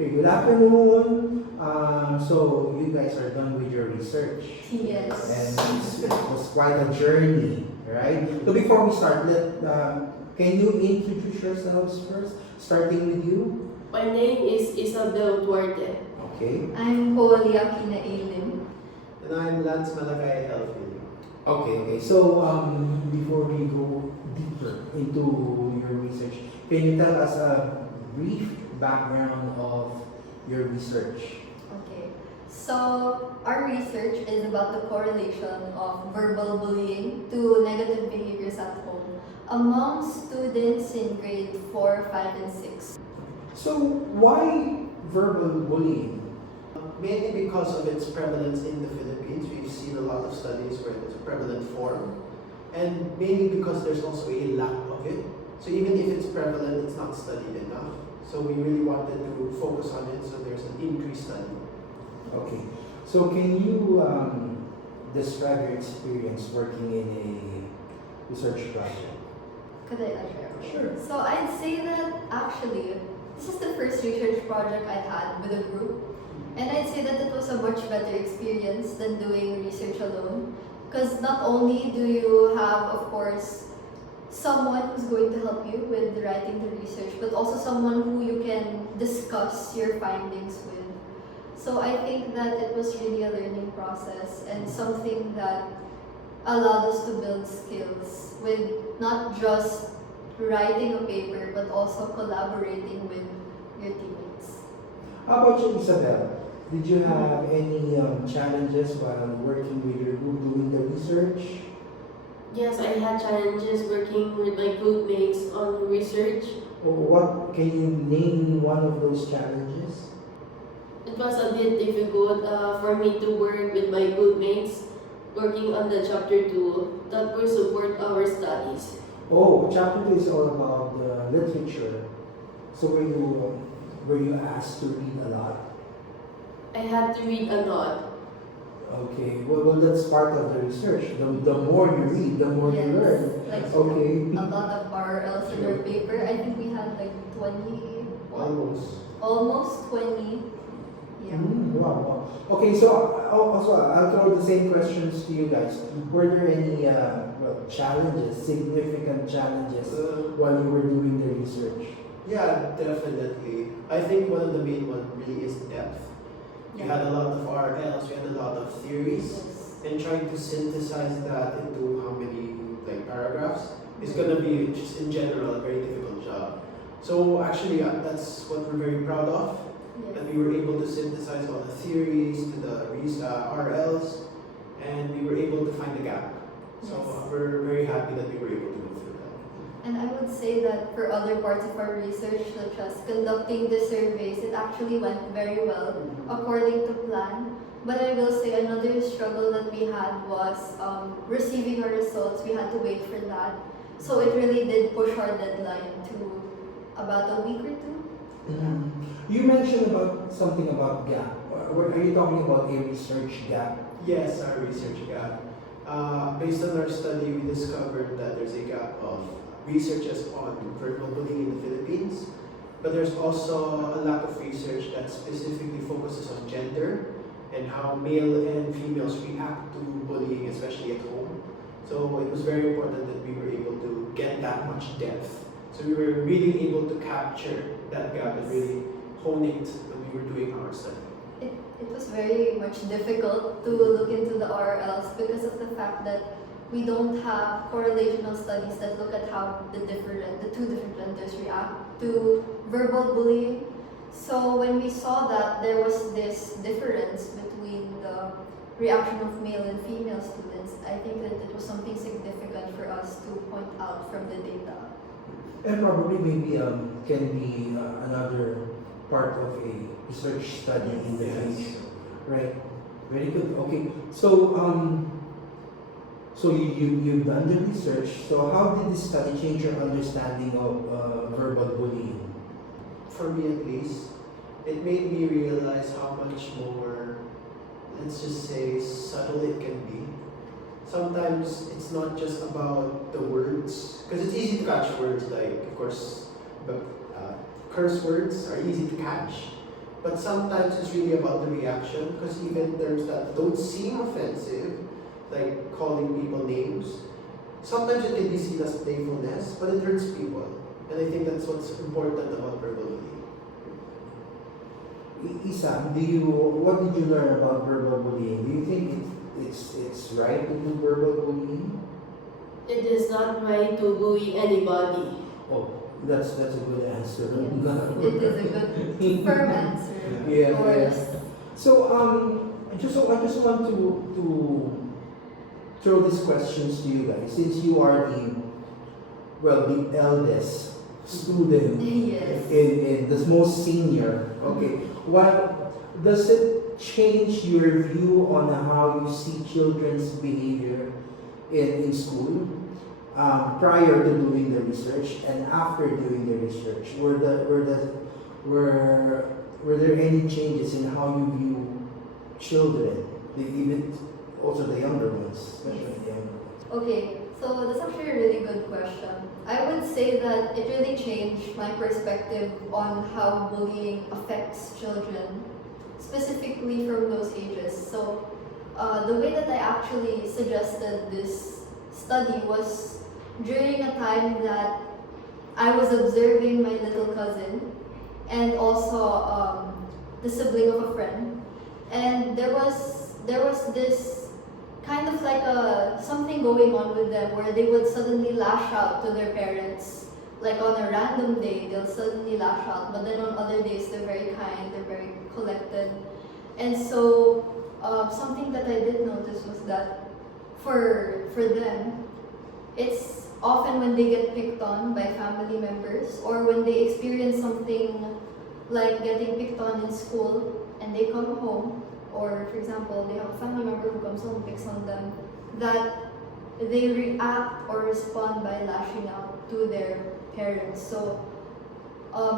Okay, good afternoon. So you guys are done with your research. Yes. And it was quite a journey, right? So before we start, can you introduce yourselves first, starting with you? My name is Isabel Duarte. Okay. I'm Holy Akina Elim. And I'm Lance Malagay Elfin. Okay. So before we go deeper into your research, can you tell us a brief background of your research? Okay. So our research is about the correlation of verbal bullying to negative behaviors at home among students in grade 4, 5, and 6. So why verbal bullying? Mainly because of its prevalence in the Philippines. We've seen a lot of studies where it's a prevalent form. And mainly because there's also a lack of it. So even if it's prevalent, it's not studied enough. So we really wanted to focus on it, so there's an increased study. Okay. So can you describe your experience working in a research project? Could I share? Sure. So I'd say that actually, this is the first research project I had with a group. And I'd say that it was a much better experience than doing research alone. Because not only do you have, of course, someone who's going to help you with writing the research, but also someone who you can discuss your findings with. So I think that it was really a learning process and something that allowed us to build skills with not just writing a paper, but also collaborating with your teammates. How about you, Isabel? Did you have any challenges while working with your group doing the research? Yes, I had challenges working with my groupmates on research. Or what can you name one of those challenges? It was a bit difficult for me to work with my groupmates working on the chapter 2 that will support our studies. Oh, chapter 2 is all about literature. So were you asked to read a lot? I had to read a lot. Okay, well that's part of the research. The more you read, the more you learn. Like Okay. a lot of RLs in our paper. I think we had like 20, almost 20. Yeah. Wow. Okay, so also I'll throw the same questions to you guys. Were there any challenges, significant challenges while you were doing the research? Yeah, definitely. I think one of the main one really is depth. We had a lot of RLs, we had a lot of theories, Yes. and trying to synthesize that into how many paragraphs is gonna be just in general a very difficult job. So actually, that's what we're very proud of. That we were able to synthesize all the theories to the RLs, and we were able to find the gap. So Yes. we're very happy that we were able to go through that. And I would say that for other parts of our research, such as conducting the surveys, it actually went very well according to plan. But I will say another struggle that we had was receiving our results. We had to wait for that. So it really did push our deadline to about a week or two. You mentioned about something about gap. Are you talking about a research gap? Yes, our research gap. Based on our study, we discovered that there's a gap of researches on verbal bullying in the Philippines, but there's also a lack of research that specifically focuses on gender and how male and females react to bullying, especially at home. So it was very important that we were able to get that much depth. So we were really able to capture that gap and really hone it when we were doing our study. It was very much difficult to look into the RLs because of the fact that we don't have correlational studies that look at how the two different genders react to verbal bullying. So when we saw that there was this difference between the reaction of male and female students, I think that it was something significant for us to point out from the data. And probably maybe can be another part of a research study in the Yes. future. Right. Very good. Okay. So so you've done the research. So how did this study change your understanding of verbal bullying? For me at least, it made me realize how much more, let's just say, subtle it can be. Sometimes it's not just about the words, because it's easy to catch words like, of course, but curse words are easy to catch. But sometimes it's really about the reaction, because even terms that don't seem offensive, like calling people names, sometimes it can be seen as playfulness, but it hurts people. And I think that's what's important about verbal bullying. Isa, what did you learn about verbal bullying? Do you think it's right to do verbal bullying? It is not right to bully anybody. Oh, that's a good answer. It is a good firm answer. Yeah, Of course. So I just want to throw these questions to you guys, since you are the eldest student Yes. in the most senior. Okay, what does it change your view on how you see children's behavior in school? Prior to doing the research and after doing the research, were there any changes in how you view children, even also the younger ones, especially the younger ones? Okay, so that's actually a really good question. I would say that it really changed my perspective on how bullying affects children, specifically from those ages. So, the way that I actually suggested this study was during a time that I was observing my little cousin and also the sibling of a friend, and there was this kind of like something going on with them where they would suddenly lash out to their parents. Like on a random day, they'll suddenly lash out, but then on other days they're very kind, they're very collected. And so something that I did notice was that for them, it's often when they get picked on by family members or when they experience something like getting picked on in school and they come home, or for example, they have a family member who comes home and picks on them, that they react or respond by lashing out to their parents. So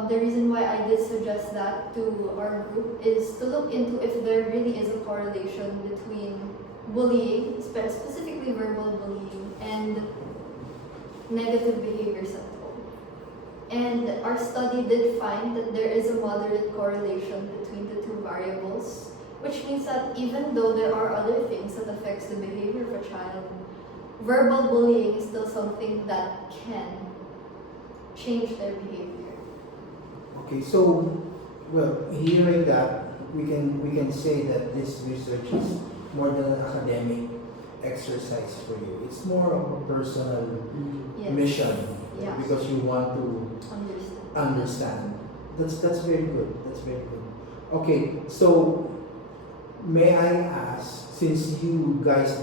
the reason why I did suggest that to our group is to look into if there really is a correlation between bullying, specifically verbal bullying, and negative behaviors at home. And our study did find that there is a moderate correlation between the two variables, which means that even though there are other things that affects the behavior of a child, verbal bullying is still something that can change their behavior. Okay, so well, hearing that, we can say that this research is more than an academic exercise for you. It's more of a personal Yes. mission Yeah. because you want to Understand. understand. That's very good. That's very good. Okay, so may I ask, since you guys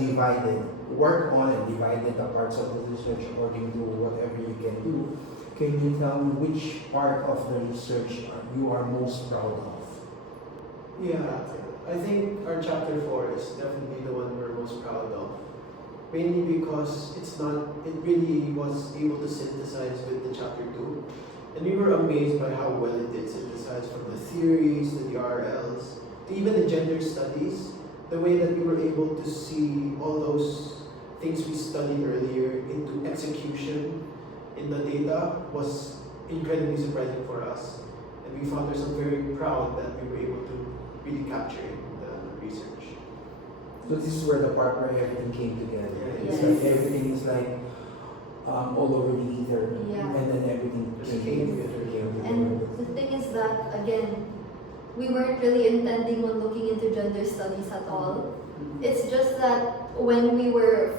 work on and divided the parts of the research according to whatever you can do, can you tell me which part of the research you are most proud of? Yeah, I think our chapter 4 is definitely the one we're most proud of. Mainly because it really was able to synthesize with the chapter 2. And we were amazed by how well it did synthesize from the theories to the RLs to even the gender studies. The way that we were able to see all those things we studied earlier into execution in the data was incredibly surprising for us. And we found ourselves very proud that we were able to really capture it in the research. So this is where the part where everything came together. Yeah. It's Yes. like everything is like all over the ether, Yeah. and then everything Just came came together. And the thing is that, again, we weren't really intending on looking into gender studies at all. It's just that when we were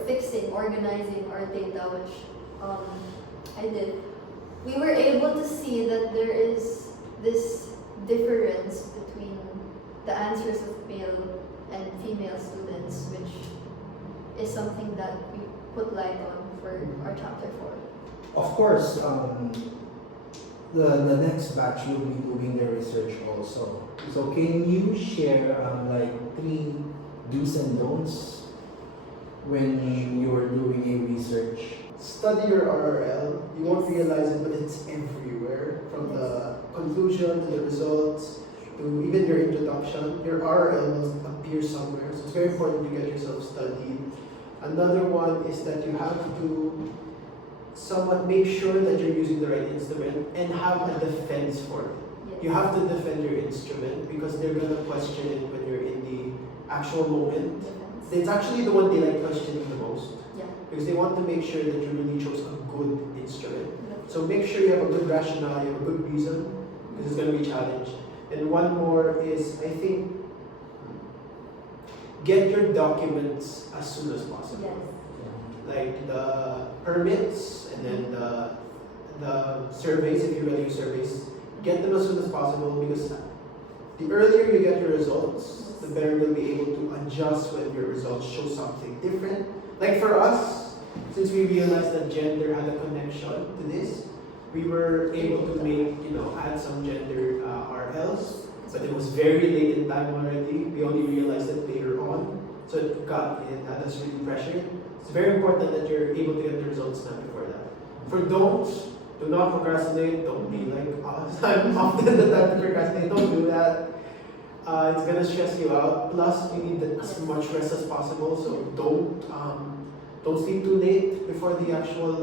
organizing our data, which I did, we were able to see that there is this difference between the answers of male and female students, which is something that we put light on for our chapter 4. Of course, the next batch will be doing their research also. So can you share like 3 do's and don'ts when you are doing a research? Study your RRL. You won't realize it, but it's everywhere. From the conclusion to the results to even your introduction, your RRL must appear somewhere. So it's very important to get yourself studied. Another one is that you have to somewhat make sure that you're using the right instrument and have a defense for it. Yes. you have to defend your instrument because they're gonna question it when you're in the actual moment. Defense. It's actually the one they like questioning the most Yeah. because they want to make sure that you really chose a good instrument. So make sure you have a good rationale, you have a good reason because it's gonna be challenged. And one more is I think get your documents as soon as possible. Yes. Like the permits and then the surveys, if you're gonna use surveys, get them as soon as possible because the earlier you get your results, the better you'll be able to adjust when your results show something different. Like for us, since we realized that gender had a connection to this, we were able to make, add some gender RLs, but it was very late in time already. We only realized it later on, so it had us really pressured. It's very important that you're able to get the results done before that. For don'ts, do not procrastinate. Don't be like us. I'm often the type to procrastinate. Don't do that. It's gonna stress you out. Plus, you need as much rest as possible. So don't sleep too late before the actual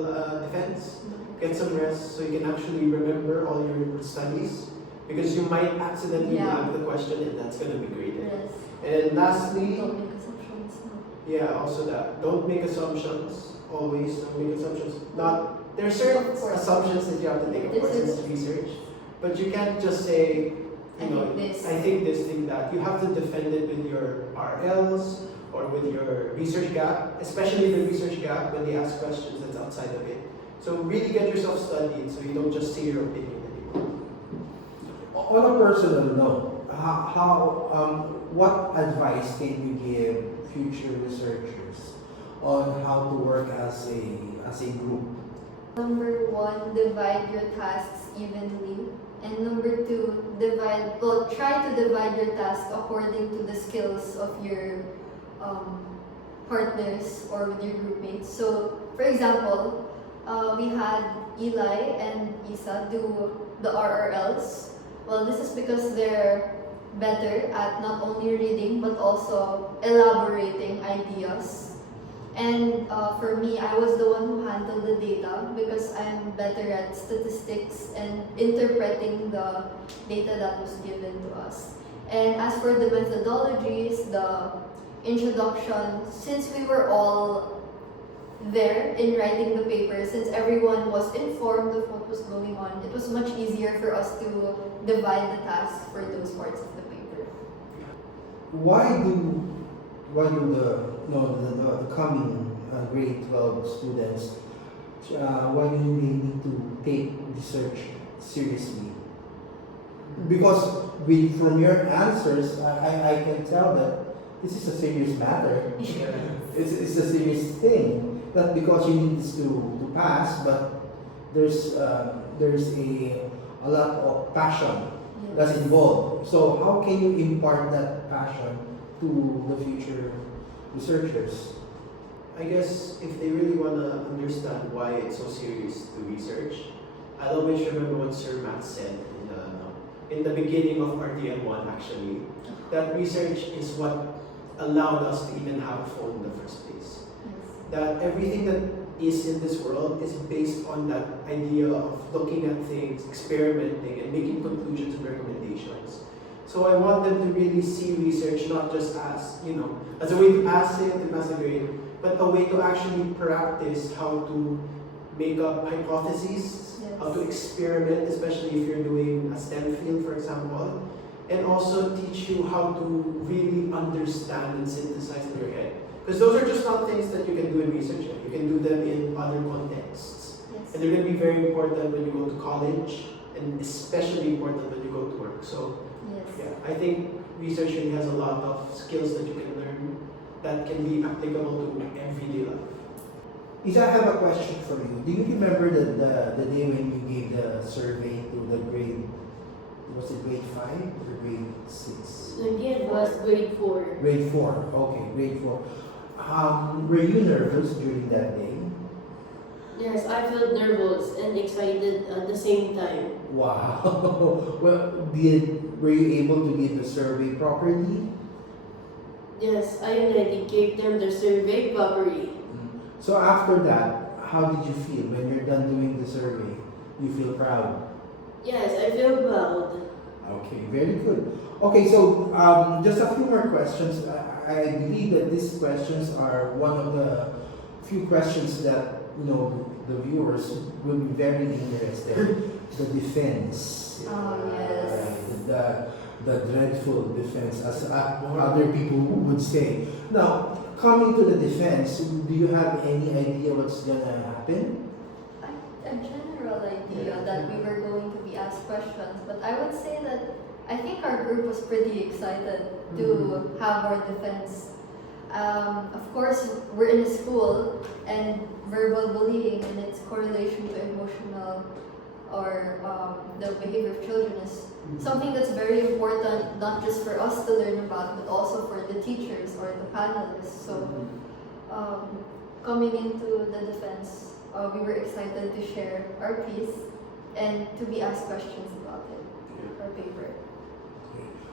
defense. Get some rest so you can actually remember all your studies because you might accidentally blank the question and that's gonna be graded. Yes. And lastly, Don't make assumptions. yeah, also that. Don't make assumptions. Always don't make assumptions. There are certain Of course. assumptions that you have to take, of This course, is- it's research. But you can't just say, I think this. I think this, think that. You have to defend it with your RLs or with your research gap, especially the research gap when they ask questions that's outside of it. So really get yourself studied so you don't just say your opinion anymore. On a personal note, what advice can you give future researchers on how to work as a group? Number one, divide your tasks evenly. And number two, try to divide your tasks according to the skills of your partners or with your group mates. So, for example, we had Eli and Isa do the RRLs. Well, this is because they're better at not only reading but also elaborating ideas. And for me, I was the one who handled the data because I'm better at statistics and interpreting the data that was given to us. And as for the methodologies, the introduction, since we were all there in writing the paper, since everyone was informed of what was going on, it was much easier for us to divide the tasks for those parts of the paper. Why do the coming grade 12 students why do they need to take research seriously? Because from your answers, I can tell that this is a serious matter. It's a serious thing. Not because you need this to pass, but there's a lot of passion that's involved. So how can you impart that passion to the future researchers? I guess if they really want to understand why it's so serious to research, I'll always remember what Sir Matt said in the beginning of RTM1 actually, that research is what allowed us to even have a phone in the first place. That everything that is in this world is based on that idea of looking at things, experimenting, and making conclusions and recommendations. So I want them to really see research not just as, as a way to pass it, to pass a grade, but a way to actually practice how to make up hypotheses, how to experiment, especially if you're doing a STEM field, for example, and also teach you how to really understand and synthesize in your head. Because those are just not things that you can do in research. You can do them in other contexts. And they're going to be very important when you go to college, and especially important when you go to work. So, yeah, I think research really has a lot of skills that you can learn that can be applicable to everyday life. Isa, I have a question for you. Do you remember the day when you gave the survey to the grade, was it grade 5 or grade 6? Again, it was grade 4. Grade 4, okay, grade 4. Were you nervous during that day? Yes, I felt nervous and excited at the same time. Wow. Well, were you able to give the survey properly? Yes, I already gave them the survey properly. So after that, how did you feel when you're done doing the survey? You feel proud? Yes, I feel proud. Okay, very good. Okay, so just a few more questions. I believe that these questions are one of the few questions that the viewers will be very interested. The defense. Oh, yes. The dreadful defense, as other people would say. Now, coming to the defense, do you have any idea what's gonna happen? A general idea that we were going to be asked questions, but I would say that I think our group was pretty excited to have our defense. Of course, we're in a school, and verbal bullying and its correlation to emotional or the behavior of children is something that's very important, not just for us to learn about, but also for the teachers or the panelists. So, coming into the defense, we were excited to share our piece and to be asked questions about it, our paper.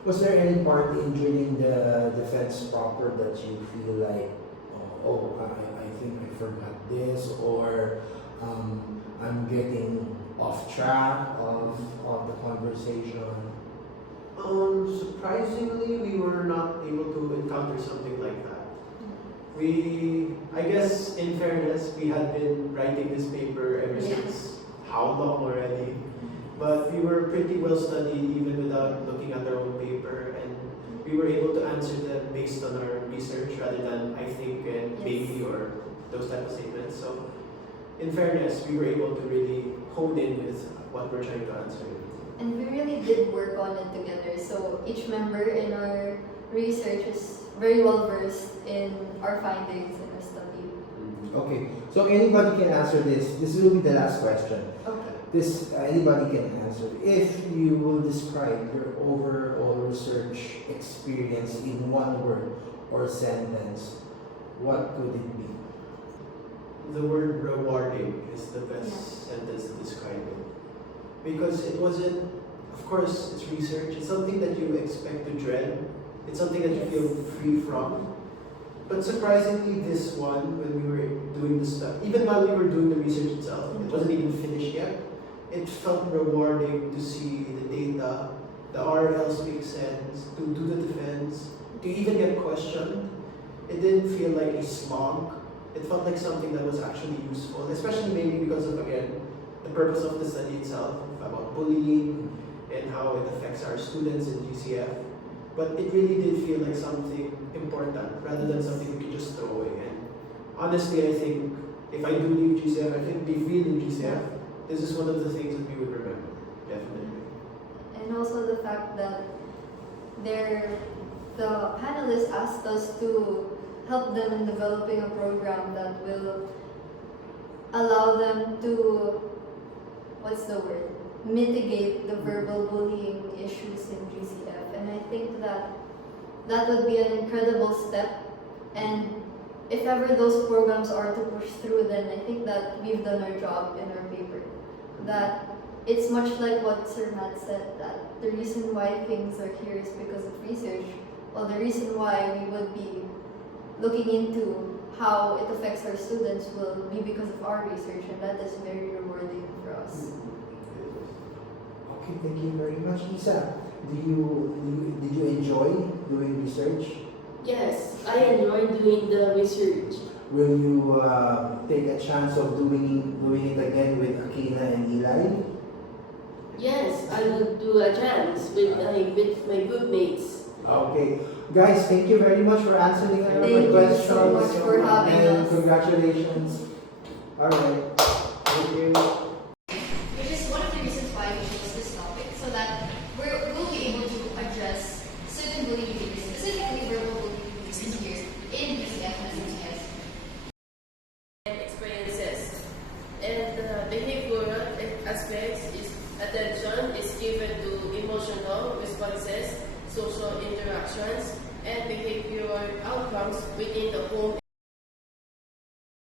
Was there any part during the defense proper that you feel like, I think I forgot this, or I'm getting off track of the conversation? Surprisingly, we were not able to encounter something like that. I guess, in fairness, we had been writing this paper ever since how long already? But we were pretty well studied even without looking at our own paper, and we were able to answer them based on our research rather than I think and maybe or those type of statements. So, in fairness, we were able to really hone in with what we're trying to answer. And we really did work on it together. So each member in our research is very well versed in our findings in our study. Okay, so anybody can answer this. This will be the last question. Okay. Anybody can answer. If you will describe your overall research experience in one word or sentence, what could it be? The word rewarding is the best sentence to describe it. Because it wasn't, of course, it's research. It's something that you expect to dread. It's something that you feel free from. But surprisingly, this one, when we were doing the stuff, even while we were doing the research itself, it wasn't even finished yet. It felt rewarding to see the data, the RLs make sense, to do the defense, to even get questioned. It didn't feel like a slog. It felt like something that was actually useful, especially maybe because of, again, the purpose of the study itself, about bullying and how it affects our students in GCF. But it really did feel like something important rather than something we could just throw away. And honestly, I think if I do leave GCF, I think if we leave GCF, this is one of the things that we would remember, definitely. And also the fact that the panelists asked us to help them in developing a program that will allow them to, mitigate the verbal bullying issues in GCF. And I think that would be an incredible step. And if ever those programs are to push through, then I think that we've done our job in our paper. That it's much like what Sir Matt said, that the reason why things are here is because of research. Well, the reason why we would be looking into how it affects our students will be because of our research, and that is very rewarding for us. Okay, thank you very much, Isa. Did you enjoy doing research? Yes, I enjoy doing the research. Will you take a chance of doing it again with Akina and Eli? Yes, I would do a chance with my good mates. Okay, guys, thank you very much for answering all my Thank you questions. so much for having and us. congratulations. All right, thank you. Which is one of the reasons why we chose this topic, so that we'll be able to address certain bullying behaviors, specifically verbal bullying behaviors in BCF and BCS. Experiences. And the behavioral aspects is attention is given to emotional responses, social interactions, and behavioral outcomes within the home